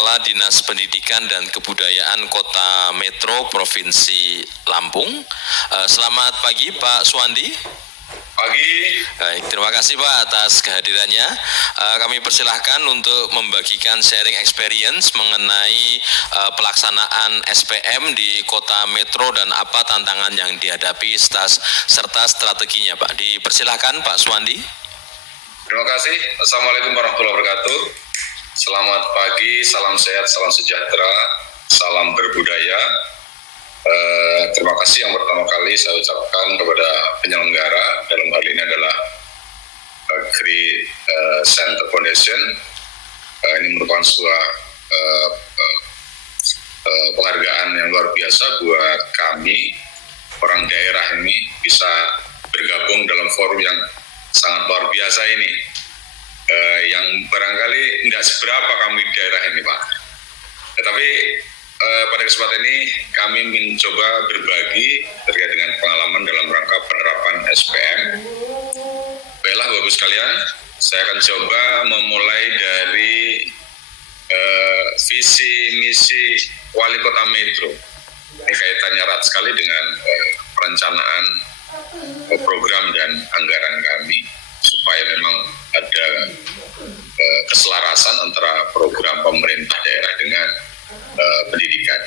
Kepala Dinas Pendidikan dan Kebudayaan Kota Metro Provinsi Lampung. Selamat pagi Pak Suwandi. Pagi. Baik, terima kasih Pak atas kehadirannya. Kami persilahkan untuk membagikan sharing experience mengenai pelaksanaan SPM di Kota Metro dan apa tantangan yang dihadapi serta strateginya Pak. Dipersilahkan Pak Suwandi. Terima kasih. Assalamualaikum warahmatullahi wabarakatuh. Selamat pagi, salam sehat, salam sejahtera, salam berbudaya. Terima kasih yang pertama kali saya ucapkan kepada penyelenggara, dalam hal ini adalah Gri Center Foundation. Ini merupakan sebuah penghargaan yang luar biasa buat kami, orang daerah ini, bisa bergabung dalam forum yang sangat luar biasa ini. Yang barangkali tidak seberapa kami di daerah ini Pak. Tetapi pada kesempatan ini kami mencoba berbagi terkait dengan pengalaman dalam rangka penerapan SPM. Baiklah Bapak sekalian, saya akan coba memulai dari visi misi Wali Kota Metro. Ini kaitannya erat sekali dengan perencanaan program dan anggaran kami, supaya memang ada keselarasan antara program pemerintah daerah dengan pendidikan.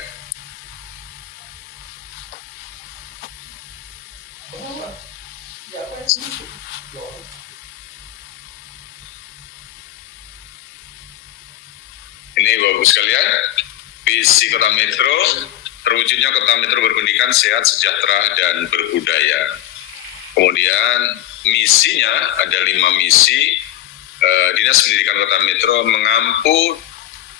Ini Bapak sekalian, visi Kota Metro, terwujudnya Kota Metro berpendidikan, sehat, sejahtera, dan berbudaya. Kemudian misinya ada 5 misi. Dinas Pendidikan Kota Metro mengampu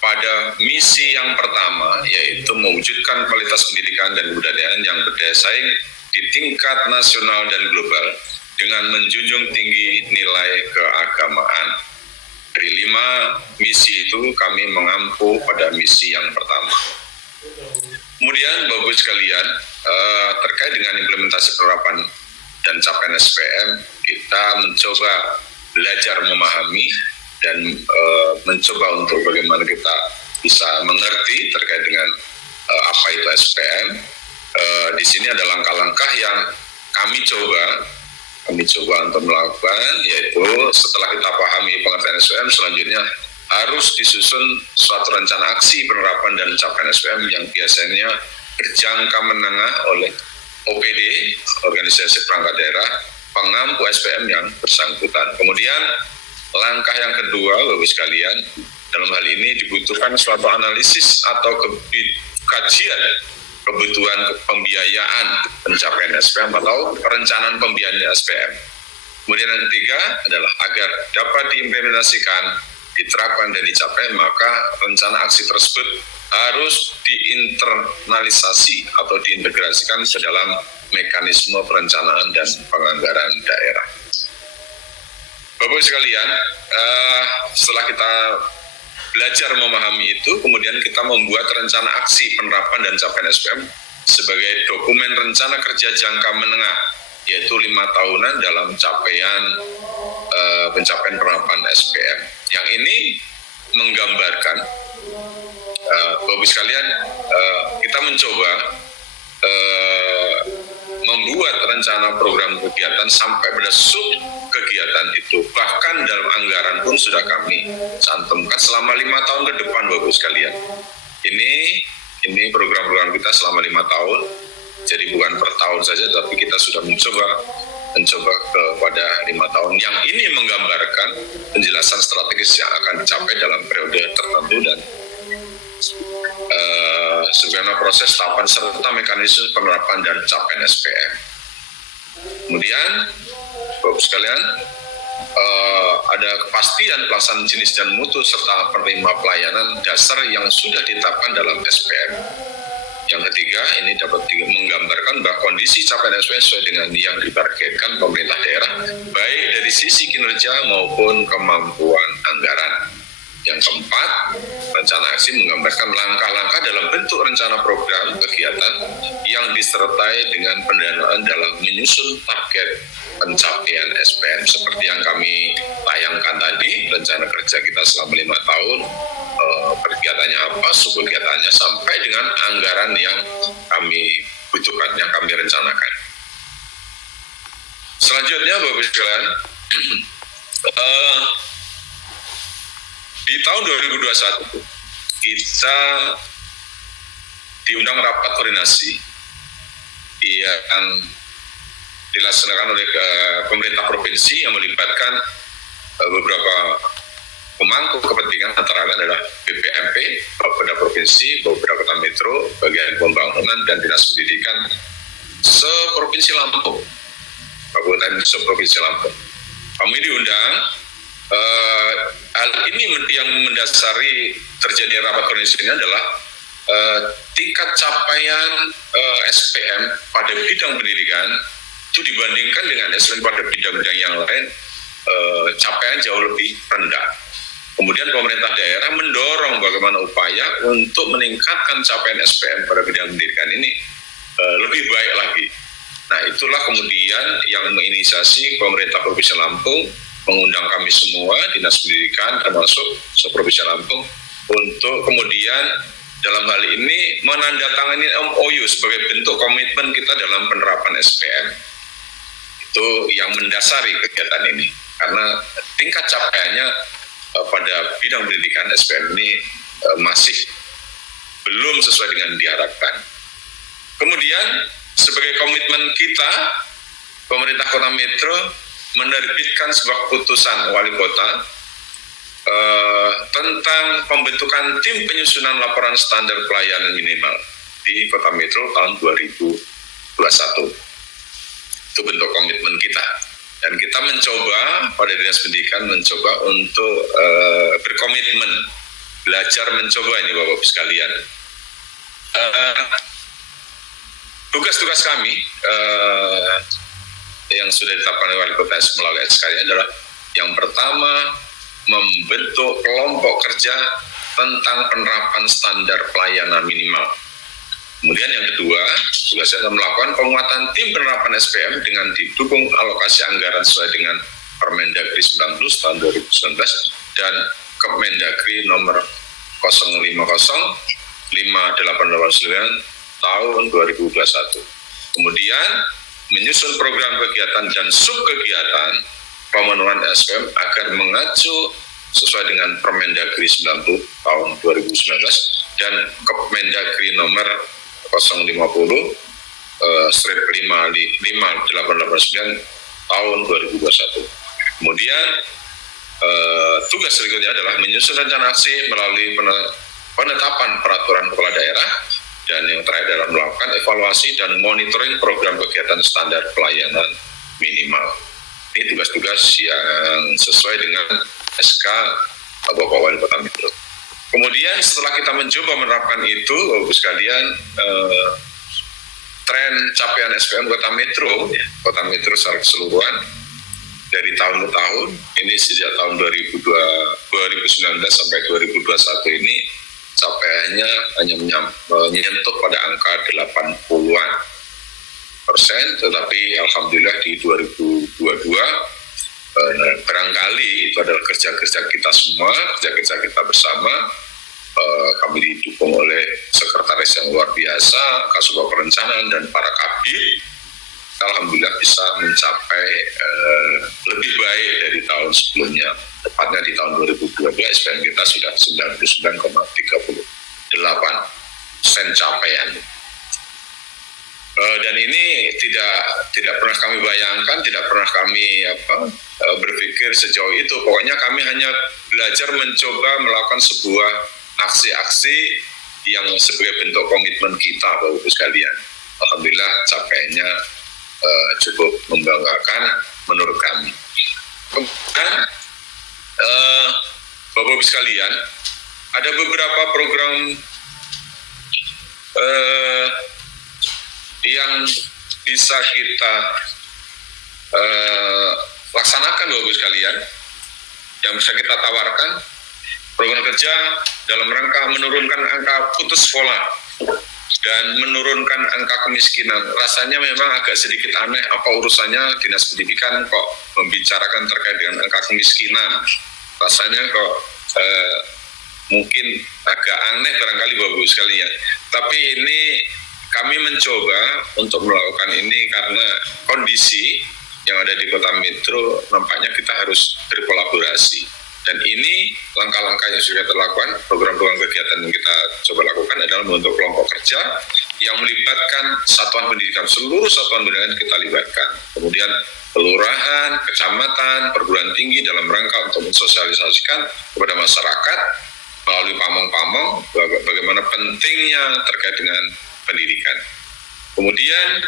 pada misi yang pertama, yaitu mewujudkan kualitas pendidikan dan kebudayaan yang berdaya saing di tingkat nasional dan global dengan menjunjung tinggi nilai keagamaan. Dari 5 misi itu kami mengampu pada misi yang pertama. Kemudian Bapak sekalian, terkait dengan implementasi penerapan dan capaian SPM, kita mencoba belajar memahami dan mencoba untuk bagaimana kita bisa mengerti terkait dengan apa itu SPM. Di sini ada langkah-langkah yang kami coba untuk melakukan, yaitu setelah kita pahami pengertian SPM, selanjutnya harus disusun suatu rencana aksi penerapan dan capaian SPM yang biasanya berjangka menengah oleh OPD, organisasi perangkat daerah, pengampu SPM yang bersangkutan. Kemudian langkah yang kedua, Bapak sekalian, dalam hal ini dibutuhkan suatu analisis atau kajian kebutuhan pembiayaan pencapaian SPM atau perencanaan pembiayaan SPM. Kemudian yang ketiga adalah agar dapat diimplementasikan, diterapkan dan dicapai, maka rencana aksi tersebut harus diinternalisasi atau diintegrasikan ke dalam mekanisme perencanaan dan penganggaran daerah. Bapak sekalian, setelah kita belajar memahami itu, kemudian kita membuat rencana aksi penerapan dan capaian SPM sebagai dokumen rencana kerja jangka menengah, yaitu 5 tahunan dalam pencapaian penerapan SPM. Yang ini menggambarkan, Bapak sekalian, kita mencoba membuat rencana program kegiatan sampai pada sub kegiatan itu. Bahkan dalam anggaran pun sudah kami cantumkan selama 5 tahun ke depan, Bapak sekalian. Ini program-program kita selama 5 tahun. Jadi bukan per tahun saja, tapi kita sudah mencoba kepada 5 tahun. Yang ini menggambarkan penjelasan strategis yang akan dicapai dalam periode tertentu dan sebagaimana proses tahapan serta mekanisme penerapan dan capaian SPM. Kemudian, Bapak sekalian, ada kepastian pelaksanaan jenis dan mutu serta penerima pelayanan dasar yang sudah ditetapkan dalam SPM. Yang ketiga, ini dapat menggambarkan bahwa kondisi capaian SPM sesuai dengan yang ditargetkan pemerintah daerah, baik dari sisi kinerja maupun kemampuan anggaran. Yang keempat, rencana aksi menggambarkan langkah-langkah dalam bentuk rencana program kegiatan yang disertai dengan pendanaan dalam menyusun target pencapaian SPM. Seperti yang kami tayangkan tadi, rencana kerja kita selama 5 tahun kegiatannya apa, subkegiatannya, sampai dengan anggaran yang kami butuhkan, yang kami rencanakan. Selanjutnya, Bapak Ibu sekalian, di tahun 2021 kita diundang rapat koordinasi yang dilaksanakan oleh pemerintah provinsi yang melibatkan beberapa pemangku kepentingan, antara lain adalah BPMP, Bapeda Provinsi, Bapeda Kota Metro, Bagian Pembangunan, dan Dinas Pendidikan se-Provinsi Lampung, Kabupaten se-Provinsi Lampung. Kami diundang. Hal ini yang mendasari terjadi rapat koordinasi ini adalah tingkat capaian SPM pada bidang pendidikan itu dibandingkan dengan SPM pada bidang-bidang yang lain, capaian jauh lebih rendah. Kemudian pemerintah daerah mendorong bagaimana upaya untuk meningkatkan capaian SPM pada bidang pendidikan ini lebih baik lagi. Nah, itulah kemudian yang menginisiasi pemerintah Provinsi Lampung mengundang kami semua, Dinas Pendidikan termasuk Provinsi Lampung, untuk kemudian dalam hal ini menandatangani MOU sebagai bentuk komitmen kita dalam penerapan SPM. Itu yang mendasari kegiatan ini, karena tingkat capaiannya pada bidang pendidikan SPM ini masih belum sesuai dengan diharapkan. Kemudian sebagai komitmen kita, pemerintah Kota Metro menerbitkan sebuah keputusan wali kota tentang pembentukan tim penyusunan laporan standar pelayanan minimal di Kota Metro tahun 2021. Itu bentuk komitmen kita. Dan kita mencoba, pada Dinas Pendidikan mencoba untuk berkomitmen, belajar mencoba ini Bapak-Ibu sekalian. Tugas-tugas kami yang sudah ditetapkan oleh Wali Kota melalui SK adalah yang pertama, membentuk kelompok kerja tentang penerapan standar pelayanan minimal. Kemudian yang kedua, tugasnya melakukan penguatan tim penerapan SPM dengan didukung alokasi anggaran sesuai dengan Permendagri 19 tahun 2019 dan Kemendagri nomor 0505889 tahun 2021. Kemudian menyusun program kegiatan dan subkegiatan pemenuhan SPM agar mengacu sesuai dengan Permendagri 90 tahun 2019 dan Kemendagri nomor 050/5889 tahun 2021. Kemudian tugas berikutnya adalah menyusun rencana aksi melalui penetapan peraturan kepala daerah, dan yang terakhir adalah melakukan evaluasi dan monitoring program kegiatan standar pelayanan minimal. Ini tugas-tugas yang sesuai dengan SK Bapak Wali Kota Metro. Kemudian setelah kita mencoba menerapkan itu, Bapak sekalian, tren capaian SPM Kota Metro secara keseluruhan dari tahun ke tahun, ini sejak tahun 2019 sampai 2021 ini capaiannya hanya menyentuh pada angka 80-an persen, tetapi alhamdulillah di 2022 barangkali itu adalah kerja-kerja kita semua, kerja-kerja kita bersama. Kami didukung oleh sekretaris yang luar biasa, Kasubag Perencanaan dan para kabid. Alhamdulillah bisa mencapai lebih baik dari tahun sebelumnya. Tepatnya di tahun 2022 SPM kita sudah 99,38% capaian. Dan ini tidak pernah kami bayangkan, tidak pernah kami berpikir sejauh itu. Pokoknya kami hanya belajar mencoba melakukan sebuah aksi-aksi yang sebagai bentuk komitmen kita, Bapak Ibu sekalian. Alhamdulillah capaiannya cukup membanggakan menurut kami. Kemudian Bapak Ibu sekalian, ada beberapa program yang bisa kita laksanakan, Bapak Ibu sekalian, yang bisa kita tawarkan. Program kerja dalam rangka menurunkan angka putus sekolah dan menurunkan angka kemiskinan. Rasanya memang agak sedikit aneh, apa urusannya Dinas Pendidikan kok membicarakan terkait dengan angka kemiskinan. Rasanya kok mungkin agak aneh barangkali Bapak Ibu sekalian. Tapi ini kami mencoba untuk melakukan ini karena kondisi yang ada di Kota Metro nampaknya kita harus berkolaborasi. Dan ini langkah-langkah yang sudah kita lakukan, program-program kegiatan yang kita coba lakukan adalah membentuk kelompok kerja yang melibatkan satuan pendidikan, seluruh satuan pendidikan kita libatkan. Kemudian kelurahan, kecamatan, perguruan tinggi dalam rangka untuk mensosialisasikan kepada masyarakat melalui pamong-pamong bagaimana pentingnya terkait dengan pendidikan. Kemudian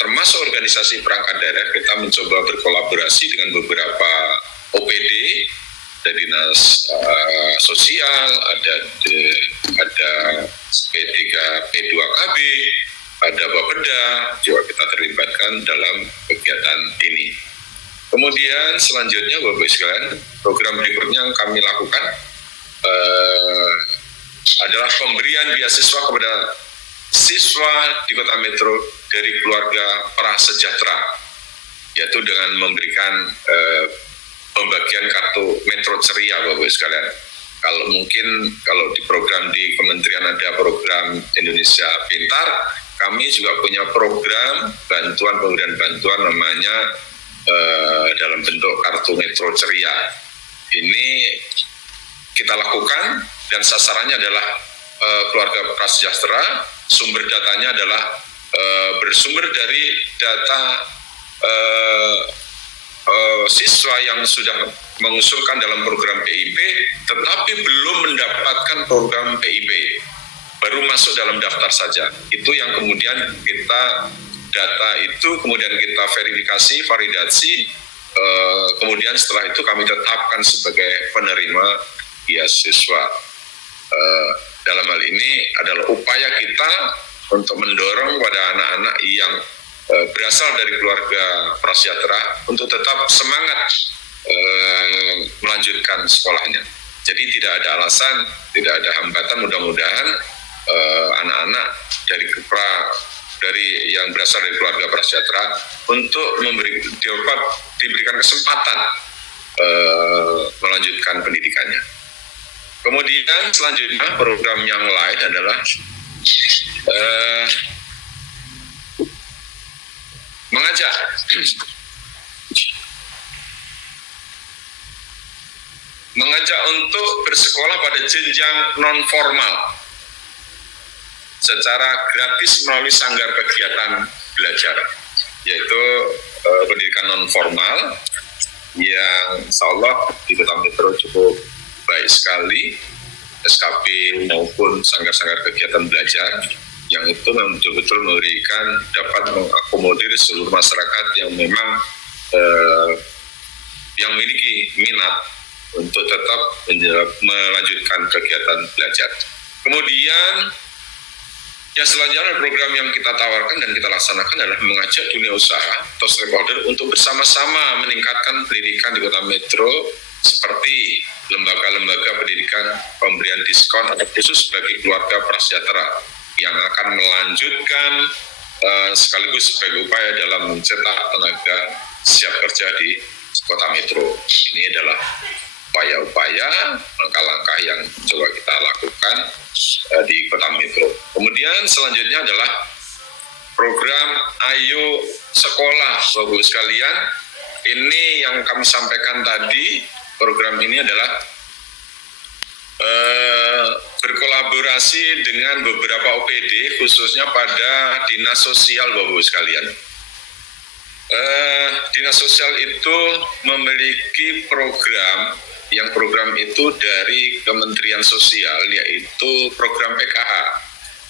termasuk organisasi perangkat daerah kita mencoba berkolaborasi dengan beberapa OPD, ada dinas sosial, ada P3, P2KB, ada Bapeda, juga kita terlibatkan dalam kegiatan ini. Kemudian selanjutnya Bapak sekalian, program berikutnya yang kami lakukan adalah pemberian beasiswa kepada siswa di Kota Metro dari keluarga prasejahtera, yaitu dengan memberikan pembagian kartu Metro Ceria Bapak sekalian. Kalau di program di Kementerian ada program Indonesia Pintar, kami juga punya program pemberian bantuan namanya dalam bentuk kartu Metro Ceria. Ini kita lakukan dan sasarannya adalah keluarga prasejahtera. Sumber datanya adalah bersumber dari data siswa yang sudah mengusulkan dalam program PIP tetapi belum mendapatkan program PIP, baru masuk dalam daftar saja. Itu yang kemudian data itu kemudian kita verifikasi, validasi, kemudian setelah itu kami tetapkan sebagai penerima beasiswa. Dalam hal ini adalah upaya kita untuk mendorong pada anak-anak yang berasal dari keluarga prasejahtera untuk tetap semangat melanjutkan sekolahnya. Jadi tidak ada alasan, tidak ada hambatan. Mudah-mudahan anak-anak dari yang berasal dari keluarga prasejahtera untuk diberikan kesempatan melanjutkan pendidikannya. Kemudian selanjutnya program yang lain adalah mengajak untuk bersekolah pada jenjang non formal secara gratis melalui sanggar kegiatan belajar, yaitu pendidikan non formal yang insya Allah di Kota Metro cukup baik sekali, SKP maupun sanggar-sanggar kegiatan belajar yang itu memang betul-betul memberikan dapat mengakomodir seluruh masyarakat yang memang yang memiliki minat untuk tetap melanjutkan kegiatan belajar. Kemudian yang selanjutnya program yang kita tawarkan dan kita laksanakan adalah mengajak dunia usaha atau stakeholder untuk bersama-sama meningkatkan pendidikan di Kota Metro seperti lembaga-lembaga pendidikan pemberian diskon atau khusus bagi keluarga prasejahtera yang akan melanjutkan sekaligus sebagai upaya dalam mencetak tenaga siap kerja di Kota Metro. Ini adalah upaya-upaya, langkah-langkah yang coba kita lakukan di Kota Metro. Kemudian selanjutnya adalah program Ayo Sekolah, Bapak-Ibu sekalian. Ini yang kami sampaikan tadi. Program ini adalah berkolaborasi dengan beberapa OPD, khususnya pada dinas sosial, Bapak-Ibu sekalian. Dinas sosial itu memiliki program itu dari Kementerian Sosial, yaitu program PKH,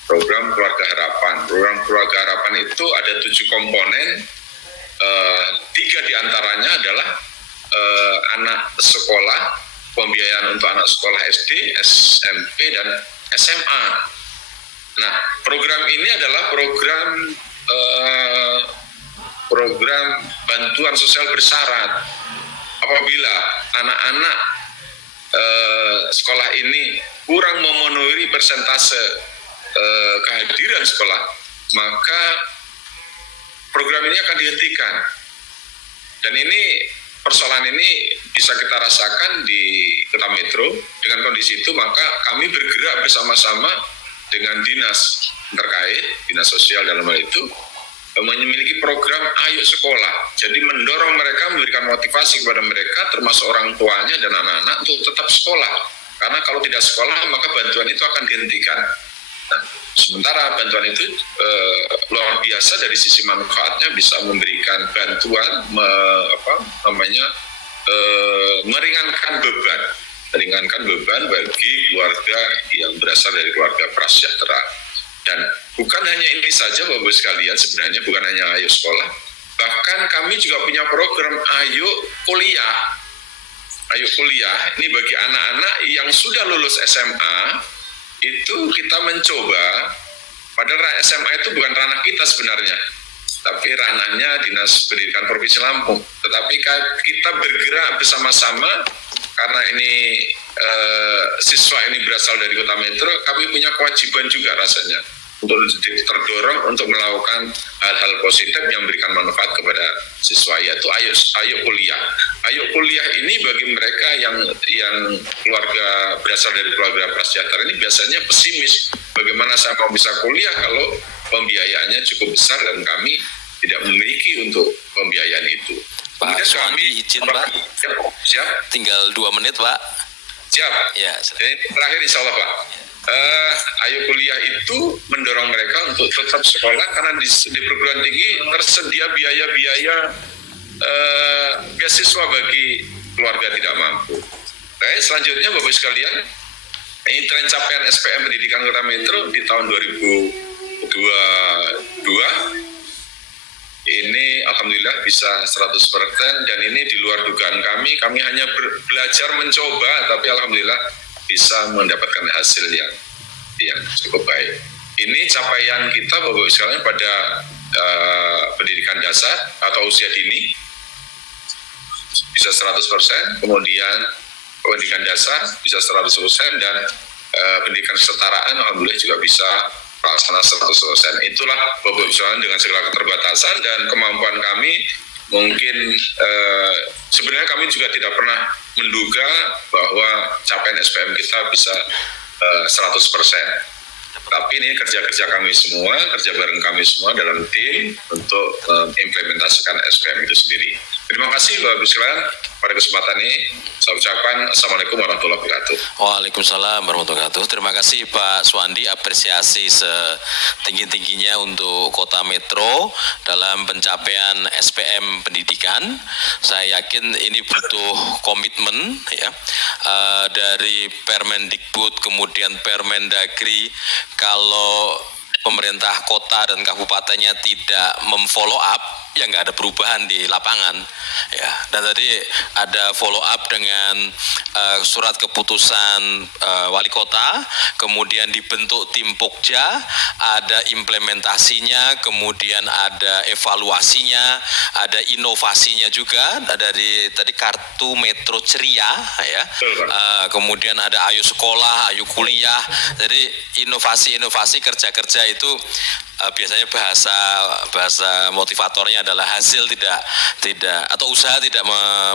program Keluarga Harapan. Program Keluarga Harapan itu ada 7 komponen, 3 diantaranya adalah anak sekolah, pembiayaan untuk anak sekolah SD, SMP, dan SMA. Nah, program ini adalah program bantuan sosial bersyarat. Apabila anak-anak sekolah ini kurang memenuhi persentase kehadiran sekolah, maka program ini akan dihentikan. Dan ini persoalan ini bisa kita rasakan di Kota Metro. Dengan kondisi itu maka kami bergerak bersama-sama dengan dinas terkait, dinas sosial dalam hal itu, memiliki program Ayo Sekolah. Jadi mendorong mereka, memberikan motivasi kepada mereka termasuk orang tuanya dan anak-anak untuk tetap sekolah. Karena kalau tidak sekolah maka bantuan itu akan dihentikan. Nah, sementara bantuan itu luar biasa dari sisi manfaatnya, bisa memberikan bantuan meringankan beban bagi keluarga yang berasal dari keluarga prasejahtera. Dan bukan hanya ini saja Bapak Ibu sekalian, sebenarnya bukan hanya Ayo Sekolah, bahkan kami juga punya program Ayo Kuliah. Ayo Kuliah ini bagi anak-anak yang sudah lulus SMA. Itu kita mencoba, padahal SMA itu bukan ranah kita sebenarnya, tapi ranahnya Dinas Pendidikan Provinsi Lampung. Tetapi kita bergerak bersama-sama karena ini siswa ini berasal dari Kota Metro, kami punya kewajiban juga rasanya untuk terdorong untuk melakukan hal-hal positif yang memberikan manfaat kepada siswa, yaitu Ayo Kuliah. Ayo Kuliah ini bagi mereka yang keluarga berasal dari keluarga prasejahtera ini biasanya pesimis. Bagaimana saya mau bisa kuliah kalau pembiayaannya cukup besar dan kami tidak memiliki untuk pembiayaan itu. Pak Suwandi, izin Pak. Siap. Tinggal 2 menit Pak. Siap. Ya. Jadi terakhir insya Allah Pak. Ayo Kuliah itu mendorong mereka untuk tetap sekolah karena di perguruan tinggi tersedia biaya-biaya beasiswa bagi keluarga tidak mampu. Baik, selanjutnya Bapak sekalian, ini tren capaian SPM Pendidikan Kota Metro di tahun 2022 ini alhamdulillah bisa 100%, dan ini di luar dugaan kami hanya belajar mencoba, tapi alhamdulillah bisa mendapatkan hasil yang cukup baik. Ini capaian kita Bapak sekalian pada pendidikan dasar atau usia dini bisa 100%, kemudian pendidikan dasar bisa 100%, dan pendidikan kesetaraan alhamdulillah juga bisa pelaksana 100%. Itulah Bapak sekalian dengan segala keterbatasan dan kemampuan kami. Mungkin sebenarnya kami juga tidak pernah menduga bahwa capaian SPM kita bisa 100%. Tapi ini kerja-kerja kami semua, kerja bareng kami semua dalam tim untuk mengimplementasikan SPM itu sendiri. Terima kasih Bapak sekalian. Pada kesempatan ini saya ucapkan Assalamualaikum warahmatullahi wabarakatuh. Waalaikumsalam warahmatullahi wabarakatuh. Terima kasih Pak Suwandi, apresiasi setinggi-tingginya untuk Kota Metro dalam pencapaian SPM pendidikan. Saya yakin ini butuh komitmen ya, dari Permendikbud kemudian Permendagri. Kalau pemerintah kota dan kabupatennya tidak memfollow up, ya nggak ada perubahan di lapangan ya. Dan tadi ada follow up dengan surat keputusan wali kota, kemudian dibentuk tim Pokja, ada implementasinya, kemudian ada evaluasinya, ada inovasinya juga dari tadi kartu Metro Ceria ya, kemudian ada Ayo Sekolah, Ayo Kuliah. Jadi inovasi-inovasi, kerja-kerja itu biasanya bahasa motivatornya adalah hasil tidak atau usaha tidak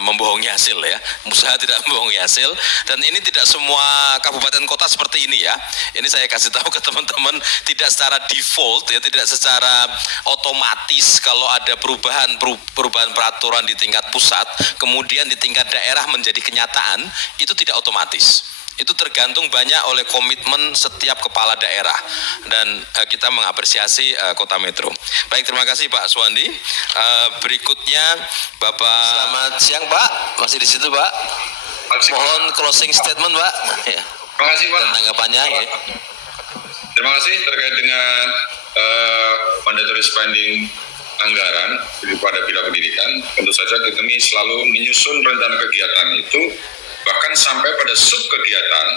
membohongi hasil ya. Usaha tidak membohongi hasil, dan ini tidak semua kabupaten kota seperti ini ya. Ini saya kasih tahu ke teman-teman, tidak secara default ya, tidak secara otomatis kalau ada perubahan peraturan di tingkat pusat kemudian di tingkat daerah menjadi kenyataan, itu tidak otomatis. Itu tergantung banyak oleh komitmen setiap kepala daerah, dan kita mengapresiasi Kota Metro. Baik, terima kasih Pak Suwandi. Berikutnya Bapak. Selamat siang Pak, masih di situ Pak. Mohon closing statement Pak. Ya. Terima kasih Pak. Dan tanggapannya ya. Terima kasih terkait dengan mandatory spending anggaran pada bidang pendidikan. Tentu saja kami selalu menyusun rencana kegiatan itu, bahkan sampai pada sub kegiatan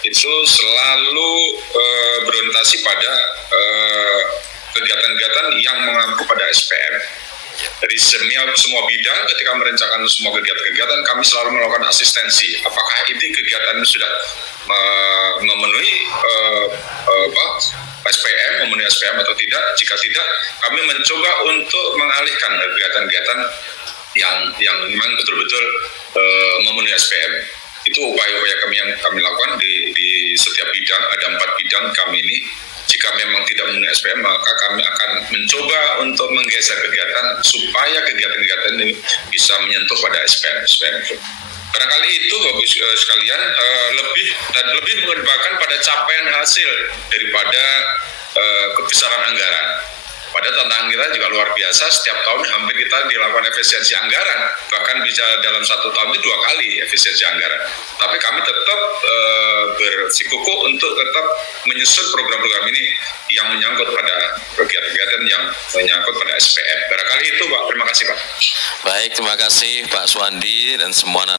itu selalu berorientasi pada kegiatan-kegiatan yang mengacu pada SPM. Jadi semua bidang ketika merencanakan semua kegiatan-kegiatan kami selalu melakukan asistensi. Apakah ini kegiatan sudah memenuhi memenuhi SPM atau tidak? Jika tidak, kami mencoba untuk mengalihkan kegiatan-kegiatan yang memang betul-betul memenuhi SPM. Itu upaya-upaya yang kami lakukan di setiap bidang. Ada 4 bidang kami ini. Jika memang tidak memenuhi SPM, maka kami akan mencoba untuk menggeser kegiatan supaya kegiatan-kegiatan ini bisa menyentuh pada SPM itu. Barangkali itu Bapak sekalian lebih mengedepankan pada capaian hasil daripada kebesaran anggaran. Pada tantangan kita juga luar biasa, setiap tahun hampir kita dilakukan efisiensi anggaran, bahkan bisa dalam 1 tahun itu 2 kali efisiensi anggaran. Tapi kami tetap bersikukuh untuk tetap menyusun program-program ini yang menyangkut pada kegiatan-kegiatan yang menyangkut pada SPM. Barangkali itu Pak, terima kasih Pak. Baik, terima kasih Pak Suwandi dan semua